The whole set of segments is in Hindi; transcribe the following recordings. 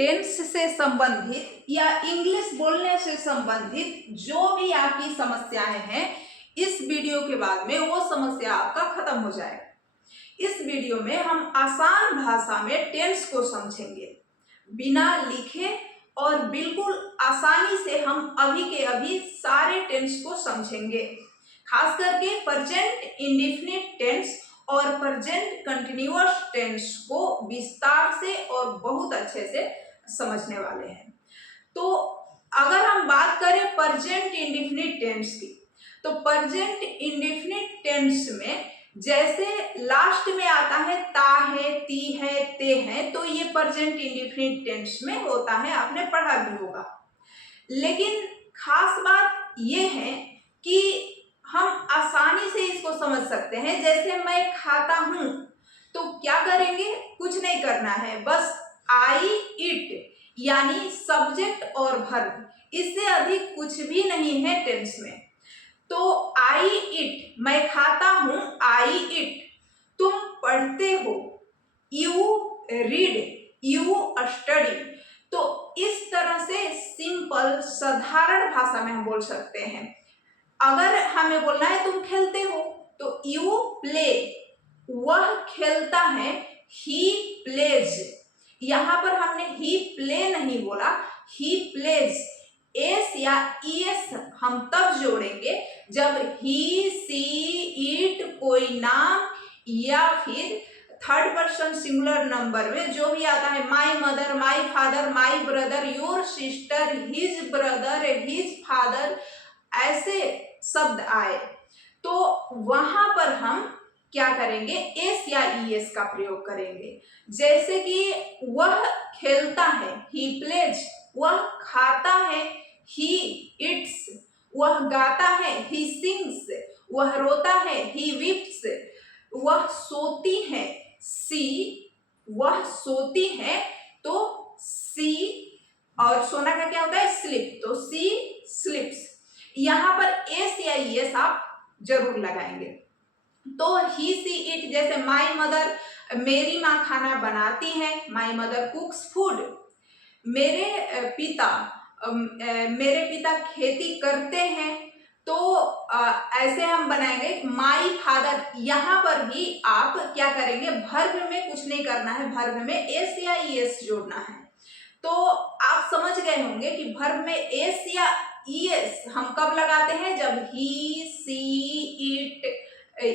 टेंस से संबंधित या इंग्लिश बोलने से संबंधित जो भी आपकी समस्याएं हैं, इस वीडियो के बाद में वो समस्या आपका खत्म हो जाएगा। इस वीडियो में हम आसान भाषा में टेंस को समझेंगे, बिना लिखे और बिल्कुल आसानी से हम अभी के अभी सारे टेंस को समझेंगे। खास करके प्रेजेंट इंडेफिनिट टेंस और प्रेजेंट कंटिन्यूअस टेंस को विस्तार से और बहुत अच्छे से समझने वाले हैं। तो अगर हम बात करें प्रेजेंट इंडेफिनिट टेंस की, तो प्रेजेंट इंडेफिनिट टेंस में जैसे लास्ट में आता है ता है, ती है, ते है, तो ये प्रेजेंट इंडेफिनिट टेंस में होता है, आपने पढ़ा भी होगा। लेकिन खास बात ये है कि हम आसानी से इसको समझ सकते हैं। जैसे मैं खाता हूं, तो क्या करेंगे, कुछ नहीं करना है, बस आई इट यानी सब्जेक्ट और वर्ब, इससे अधिक कुछ भी नहीं है टेंस में। तो आई इट, मैं खाता हूं, आई इट। तुम पढ़ते हो, यू रीड, यू स्टडी। तो इस तरह से सिंपल साधारण भाषा में हम बोल सकते हैं। अगर हमें बोलना है तुम खेलते हो, तो यू प्ले, वह खेलता है, ही प्लेज। यहां पर हमने ही प्ले नहीं बोला, ही प्लेज। एस या ईएस हम तब जोड़ेंगे जब ही, सी, इट कोई नाम या फिर थर्ड पर्सन सिंगुलर नंबर में जो भी आता है, my mother, my father, my brother, your sister, his brother, his father, ऐसे शब्द आए, तो वहां पर हम क्या करेंगे, एस या ईएस का प्रयोग करेंगे। जैसे कि वह खेलता है, ही प्लेज, वह खाता है, ही इट्स, वह गाता है, ही सिंग्स, वह रोता है, ही वीप्स, वह सोती है, सी, वह सोती है, तो सी, और सोना का क्या होता है, स्लीप, तो सी स्लीप्स। यहां पर एस या ईएस आप जरूर लगाएंगे। तो ही, सी, इट, जैसे माई मदर, मेरी माँ खाना बनाती है, माई मदर कुक्स फूड। मेरे पिता खेती करते हैं, तो ऐसे हम बनाएंगे माई फादर। यहाँ पर भी आप क्या करेंगे, वर्ब में कुछ नहीं करना है, वर्ब में एस या ईएस जोड़ना है। तो आप समझ गए होंगे कि वर्ब में एस या ईएस हम कब लगाते हैं, जब ही, सी, इट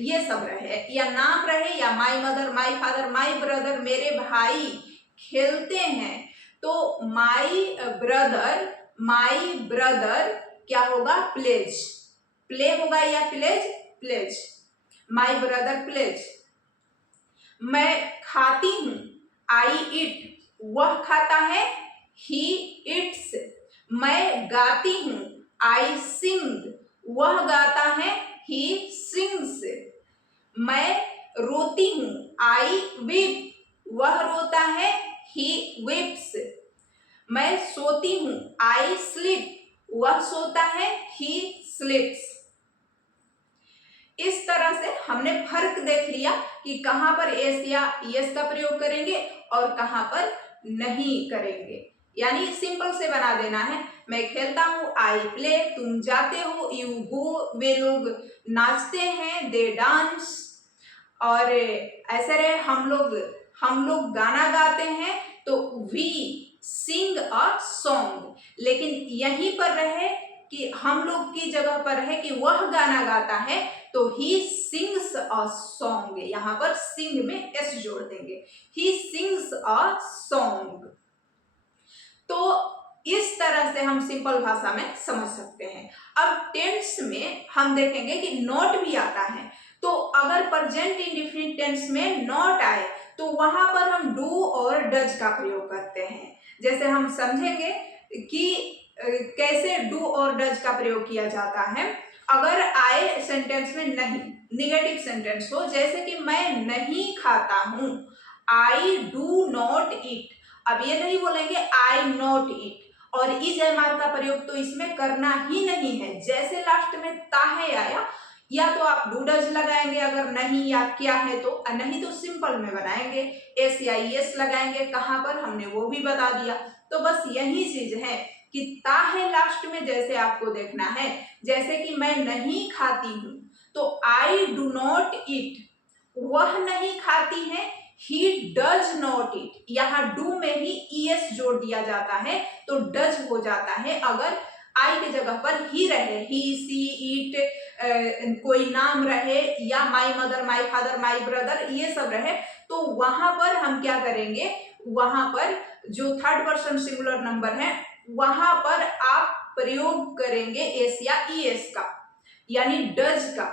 ये सब रहे, या नाम रहे, या my mother, my father, my brother, मेरे भाई खेलते हैं, तो माई ब्रदर क्या होगा, प्लेज, प्ले होगा या plays, plays, my brother plays. मैं खाती हूं, आई इट, वह खाता है, ही इट्स। मैं गाती हूं, आई सिंग, वह गाता है, ही सिंग्स। मैं रोती हूं, आई वीप, वह रोता है, ही वीप्स। मैं सोती हूं, आई स्लीप, वह सोता है, ही स्लीप्स। इस तरह से हमने फर्क देख लिया कि कहां पर एस या ईएस का प्रयोग करेंगे और कहां पर नहीं करेंगे। यानी सिंपल से बना देना है, मैं खेलता हूँ, आई प्ले, तुम जाते हो, यू गो, वे लोग नाचते हैं, दे डांस, और ऐसे रहे, हम लोग गाना गाते हैं, तो वी सिंग अ सॉन्ग। लेकिन यहीं पर रहे कि हम लोग की जगह पर है कि वह गाना गाता है, तो ही सिंग्स अ सॉन्ग, यहाँ पर सिंग में एस जोड़ देंगे, ही सिंग्स अ सॉन्ग। तो इस तरह से हम सिंपल भाषा में समझ सकते हैं। अब टेंस में हम देखेंगे कि नॉट भी आता है, तो अगर प्रेजेंट इंडेफिनिट टेंस में नॉट आए, तो वहां पर हम डू और डज का प्रयोग करते हैं। जैसे हम समझेंगे कि कैसे डू और डज का प्रयोग किया जाता है। अगर आए सेंटेंस में नहीं, निगेटिव सेंटेंस हो, जैसे कि मैं नहीं खाता हूं, आई डू नॉट ईट। अब ये नहीं बोलेंगे आई नॉट ईट, और इज एम आर का प्रयोग तो इसमें करना ही नहीं है। जैसे लास्ट में ताहे आया, या तो आप डू डज लगाएंगे अगर नहीं या क्या है तो, नहीं तो सिंपल में बनाएंगे एस या एस लगाएंगे। कहाँ पर हमने वो भी बता दिया। तो बस यही चीज है कि ता है लास्ट में, जैसे आपको देखना है, जैसे कि मैं नहीं खाती हूँ तो आई डू नॉट ईट, वह नहीं खाती है, ही डज नॉट ईट, यहाँ डू में ही एस जोड़ दिया जाता है तो डज हो जाता है। अगर आई के जगह पर ही रहे, ही सी ईट कोई नाम रहे, या my mother my father my brother ये सब रहे, तो वहां पर हम क्या करेंगे, वहां पर जो थर्ड पर्सन सिंगुलर नंबर है वहां पर आप प्रयोग करेंगे एस या ईएस का, यानी डज का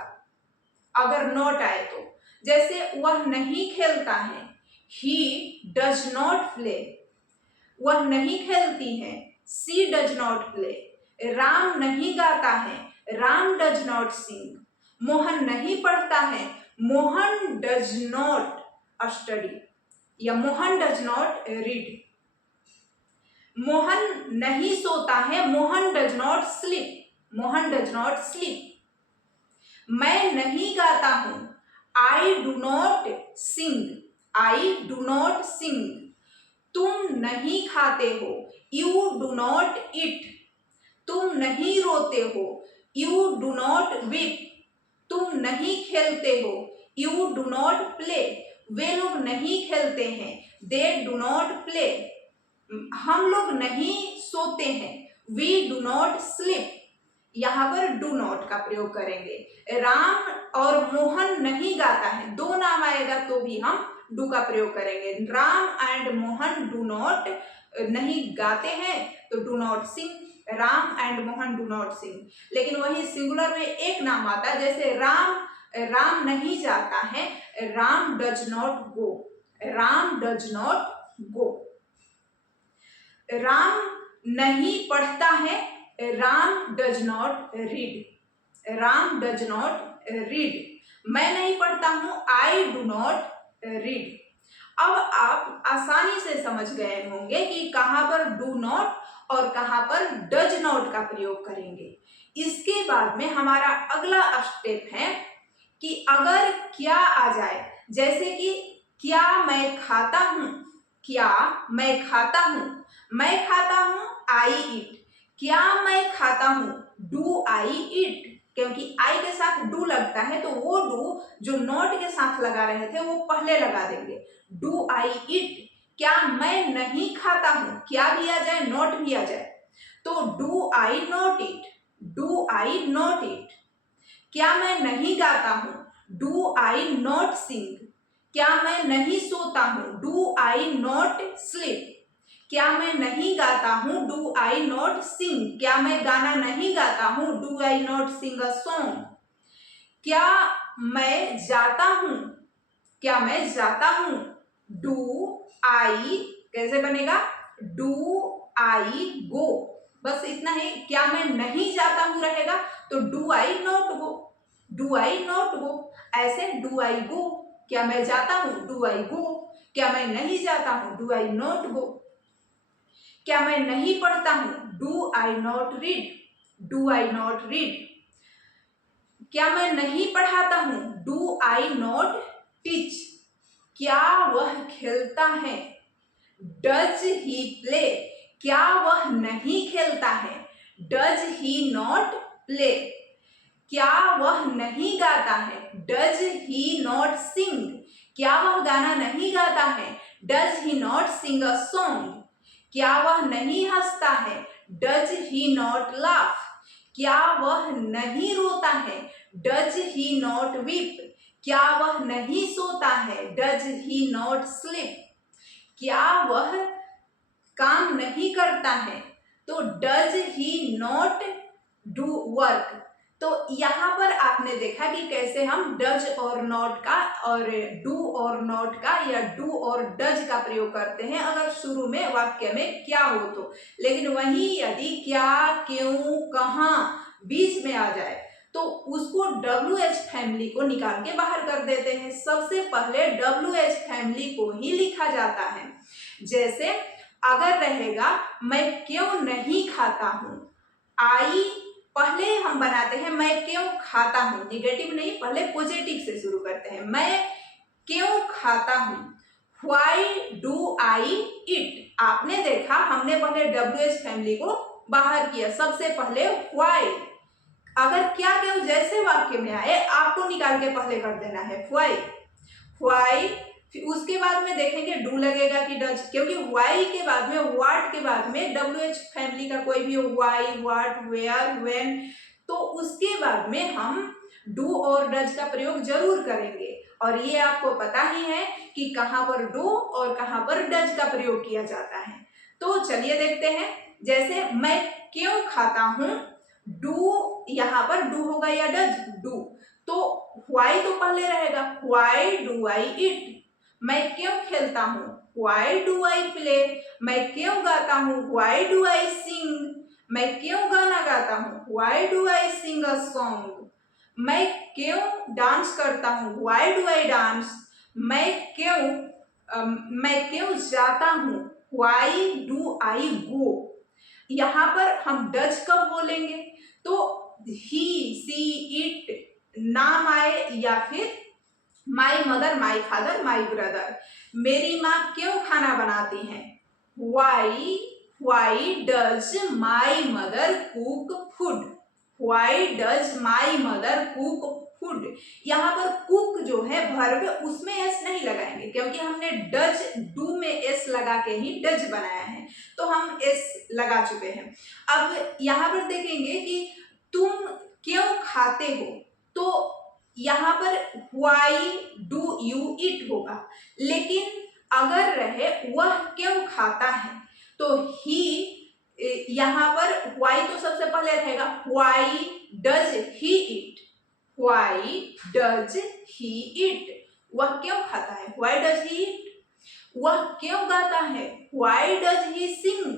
अगर नॉट आए तो। जैसे वह नहीं खेलता है, ही डज नॉट प्ले, वह नहीं खेलती है, she does not play. Ram नहीं गाता है, Ram does not sing. Mohan नहीं पढ़ता है, मोहन डज नॉट स्टडी, या Mohan does not read. Mohan नहीं सोता है, Mohan does not sleep, Mohan does not sleep. मैं नहीं गाता हूं, I do not sing, I do not sing. तुम नहीं खाते हो, यू डू नॉट ईट, तुम नहीं रोते हो, यू डू नॉट वीप। तुम नहीं खेलते हो, यू डू नॉट प्ले, वे लोग नहीं खेलते हैं, दे डू नॉट प्ले। हम लोग नहीं सोते हैं, वी डू नॉट स्लीप, यहाँ पर डू नॉट का प्रयोग करेंगे। राम और मोहन नहीं गाता है, दो नाम आएगा तो भी हम डू का प्रयोग करेंगे। Ram and Mohan do not नहीं गाते हैं तो do not sing, Ram and Mohan do not sing. लेकिन वही सिंगुलर में एक नाम आता है, जैसे राम नहीं जाता है, Ram does not go, Ram does not go. Ram नहीं पढ़ता है, Ram does not read, Ram does not read. मैं नहीं पढ़ता हूं, आई डू नॉट रीड। अब आप आसानी से समझ गए होंगे कि कहां पर डू नॉट और कहां पर डज नॉट का प्रयोग करेंगे। इसके बाद में हमारा अगला स्टेप है कि अगर क्या आ जाए, जैसे कि क्या मैं खाता हूं, क्या मैं खाता हूं, मैं खाता हूं आई ईट। क्या मैं खाता हूं, डू आई ईट, क्योंकि आई के साथ डू लगता है तो वो डू जो नॉट के साथ लगा रहे थे वो पहले लगा देंगे, डू आई ईट। क्या मैं नहीं खाता हूं, क्या भी आ जाए नॉट भी आ जाए तो do I not eat, do I not eat. क्या मैं नहीं गाता हूं, डू आई नॉट सिंग। क्या मैं नहीं सोता हूं, डू आई नॉट स्लीप। क्या मैं नहीं गाता हूं, डू आई नॉट सिंग। क्या मैं गाना नहीं गाता हूं, do I not sing a song. क्या मैं जाता हूं, क्या मैं जाता हूं, डू आई, कैसे बनेगा, डू आई गो। बस इतना ही। क्या मैं नहीं जाता हूं रहेगा तो do I not go, do I not go. ऐसे डू आई गो, क्या मैं जाता हूं, डू आई गो। क्या मैं नहीं जाता हूं, डू आई नॉट गो। क्या मैं नहीं पढ़ता हूं, do I not read, do I not read. क्या मैं नहीं पढ़ाता हूं, डू आई नॉट टीच। क्या वह खेलता है, डज ही प्ले। क्या वह नहीं खेलता है, डज ही नॉट प्ले। क्या वह नहीं गाता है, डज ही नॉट सिंग। क्या वह गाना नहीं गाता है, does he not sing a song. क्या वह नहीं हंसता है, डज ही नॉट लाफ। क्या वह नहीं रोता है, डज ही नॉट वीप। क्या वह नहीं सोता है, डज ही नॉट स्लीप। क्या वह काम नहीं करता है तो does he not do work. तो यहाँ पर आपने देखा कि कैसे हम डज और नॉट का और डू और नॉट का या डू और डज का प्रयोग करते हैं अगर शुरू में वाक्य में क्या हो तो। लेकिन वही यदि क्या, क्यों, कहाँ बीच में आ जाए तो उसको WH फैमिली को निकाल के बाहर कर देते हैं। सबसे पहले WH फैमिली को ही लिखा जाता है। जैसे अगर रहेगा मैं क्यों नहीं खाता हूं, आई पहले हम बनाते हैं मैं क्यों खाता हूं, निगेटिव नहीं, पहले पॉजिटिव से शुरू करते हैं। मैं क्यों खाता हूं, व्हाई डू आई इट। आपने देखा हमने पहले WH फैमिली को बाहर किया, सबसे पहले व्हाई। अगर क्या क्यों जैसे वाक्य में आए आपको निकाल के पहले कर देना है व्हाई, व्हाई। उसके बाद में देखेंगे डू लगेगा कि डज, क्योंकि व्हाई के बाद में व्हाट के बाद में WH फैमिली का कोई भी हो, व्हाई, व्हाट, वेयर, व्हेन, तो उसके बाद में हम डू और डज का प्रयोग जरूर करेंगे। और ये आपको पता ही है कि कहाँ पर डू और कहाँ पर डज का प्रयोग किया जाता है। तो चलिए देखते हैं, जैसे मैं क्यों खाता हूं, डू, यहाँ पर डू होगा या डज, डू, तो व्हाई तो पहले रहेगा, व्हाई डू आई इट। मैं क्यों खेलता हूँ, व्हाई डू आई प्ले। मैं क्यों गाता हूँ, व्हाई डू आई सिंग। मैं क्यों गाना गाता हूँ, why do I sing a song. मैं क्यों डांस करता हूँ, व्हाई डू आई डांस। मैं क्यों जाता हूँ, व्हाई डू आई गो। यहाँ पर हम डज कब बोलेंगे, तो ही, सी, इट नाम आए, या फिर my mother, my father, my brother. मेरी माँ क्यों खाना बनाती हैं, why does my mother cook food. Why does my mother cook food. यहाँ पर कुक जो है वर्ब, उसमें एस नहीं लगाएंगे, क्योंकि हमने डज, डू में एस लगा के ही डज बनाया है, तो हम एस लगा चुके हैं। अब यहाँ पर देखेंगे कि तुम क्यों खाते हो, तो यहाँ पर why do you eat होगा, लेकिन अगर रहे वह क्यों खाता है, तो he, यहाँ पर why तो सबसे पहले रहेगा, why does he eat, why does he eat, वह क्यों खाता है, why does he eat। वह क्यों गाता है, why does he sing।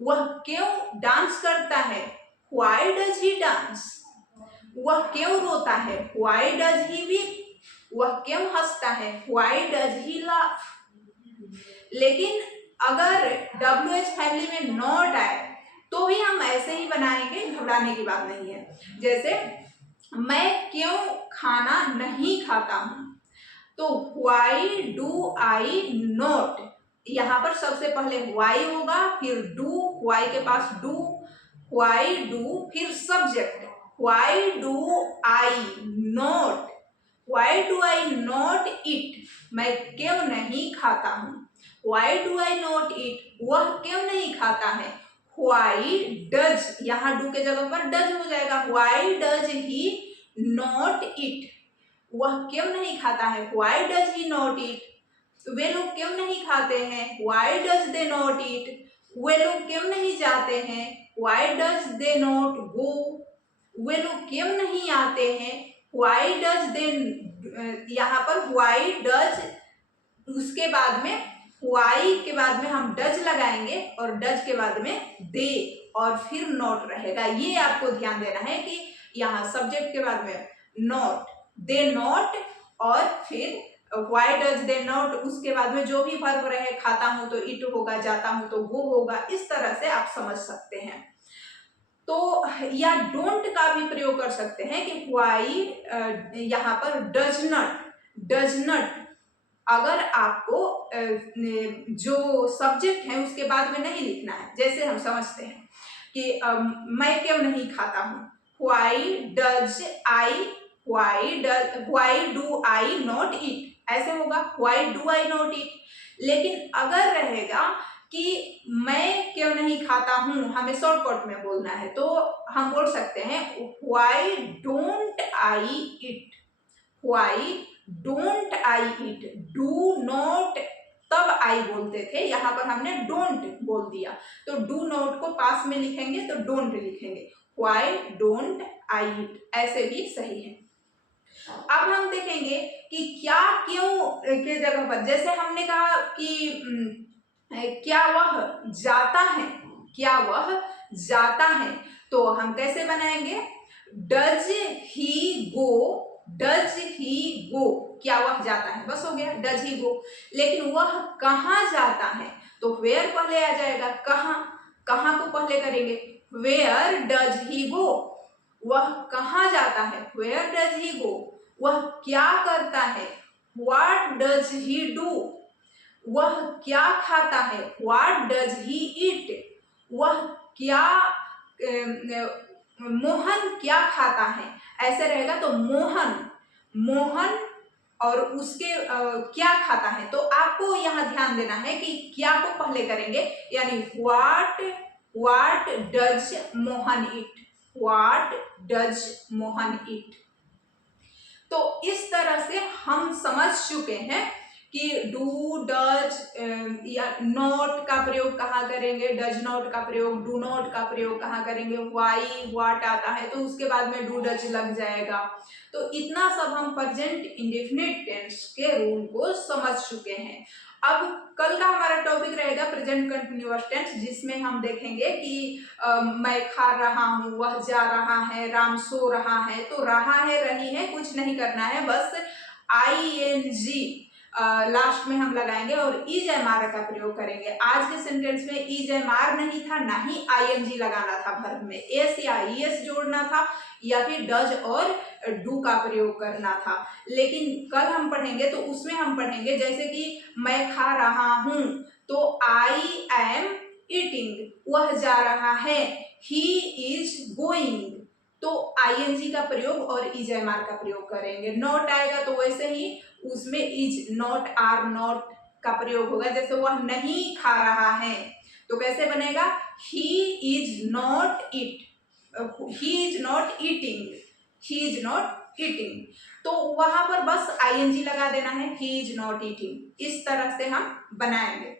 वह क्यों डांस करता है, why does he dance। वह क्यों रोता है, why does he weep। वह क्यों हंसता है, why does he laugh। लेकिन अगर WH फैमिली में नॉट आए तो भी हम ऐसे ही बनाएंगे, घबराने की बात नहीं है। जैसे मैं क्यों खाना नहीं खाता हूं, तो why do I not। यहाँ पर सबसे पहले why होगा, फिर do, why के पास do, why do, फिर subject, why do I not, why do I not eat। मैं क्यों नहीं खाता हूँ, why do I not eat। वह क्यों नहीं खाता है, why does, यहाँ do के जगह पर does हो जाएगा, why does he not eat। वह क्यों नहीं खाता है, why does he not eat। वे लोग क्यों नहीं खाते हैं, why does they not eat। वे लोग क्यों नहीं जाते हैं, why does they not go। वे लोग क्यों नहीं आते हैं, why does they, यहाँ पर why does, उसके बाद में why के बाद में हम डज लगाएंगे और डज के बाद में दे और फिर नॉट रहेगा। ये आपको ध्यान देना है कि यहाँ सब्जेक्ट के बाद में नॉट, दे नॉट, और फिर why does they not, उसके बाद में जो भी वर्ब रहे, खाता हूं तो इट होगा, जाता हूं तो वो होगा, इस तरह से आप समझ सकते हैं। तो या डोंट का भी प्रयोग कर सकते हैं कि why यहाँ पर डज नट। अगर आपको जो सब्जेक्ट है उसके बाद में नहीं लिखना है, जैसे हम समझते हैं कि मैं क्यों नहीं खाता हूँ, why do I not eat, ऐसे होगा why do I not eat। लेकिन अगर रहेगा कि मैं क्यों नहीं खाता हूँ, हमें शॉर्टकट में बोलना है, तो हम बोल सकते हैं why don't I eat, why don't I eat। do not तब आई बोलते थे, यहाँ पर हमने डोंट बोल दिया, तो डू नॉट को पास में लिखेंगे तो डोंट लिखेंगे, why don't I eat, ऐसे भी सही है। अब हम देखेंगे कि क्या क्यों के जगह पर, जैसे हमने कहा कि क्या वह जाता है, क्या वह जाता है, तो हम कैसे बनाएंगे, does he go, does he गो, क्या वह जाता है, बस हो गया डज ही गो। लेकिन वह कहाँ जाता है, तो वेयर पहले आ जाएगा, कहाँ, कहाँ को पहले करेंगे, वेयर डज ही गो। वह कहाँ जाता है, where does he go, वह क्या करता है, what does he do, वह क्या खाता है, what does he eat, वह क्या मोहन क्या खाता है, ऐसे रहेगा। तो मोहन, मोहन और उसके क्या खाता है, तो आपको यहाँ ध्यान देना है कि क्या को पहले करेंगे, यानी what does Mohan eat, what does Mohan eat. तो इस तरह से हम समझ चुके हैं कि डू, डज या नॉट का प्रयोग कहाँ करेंगे, डज नॉट का प्रयोग, डू नॉट का प्रयोग कहाँ करेंगे, वाई, व्हाट आता है तो उसके बाद में डू डज लग जाएगा। तो इतना सब हम प्रेजेंट इंडेफिनिट टेंस के रूल को समझ चुके हैं। अब कल का हमारा टॉपिक रहेगा प्रेजेंट कंटिन्यूअस टेंस, जिसमें हम देखेंगे कि मैं खा रहा हूँ, वह जा रहा है, राम सो रहा है। तो रहा है, रही है, कुछ नहीं करना है, बस ING लास्ट में हम लगाएंगे और इज एम आर का प्रयोग करेंगे। आज के सेंटेंस में इज एम आर नहीं था, ना ही ING लगाना था, वर्ब में एस या ES जोड़ना था या फिर डज और डू का प्रयोग करना था। लेकिन कल हम पढ़ेंगे तो उसमें हम पढ़ेंगे जैसे कि मैं खा रहा हूं, तो I am eating, वह जा रहा है, he is going, तो ING का प्रयोग और इज एम आर का प्रयोग करेंगे। नॉट आएगा तो वैसे ही उसमें इज नॉट, आर नॉट का प्रयोग होगा। जैसे वह नहीं खा रहा है तो कैसे बनेगा, he is not eat, he is not eating, he is not eating, तो वहां पर बस ING लगा देना है, ही इज नॉट ईटिंग। इस तरह से हम बनाएंगे।